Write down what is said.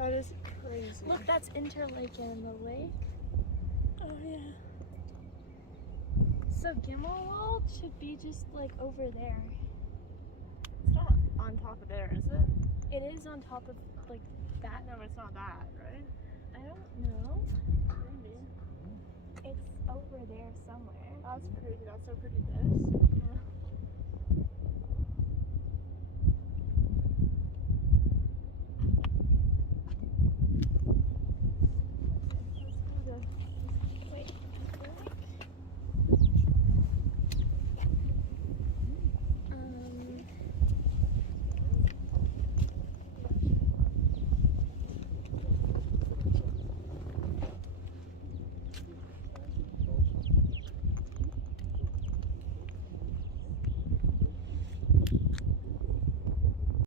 That is crazy. Look, that's Interlaken, the lake. Oh yeah. So Gimmelwald should be just like over there. It's not on top of there, is it? It is on top of like that. No, it's not that, right? I don't know. Maybe. It's over there somewhere. That's pretty. That's so pretty. This.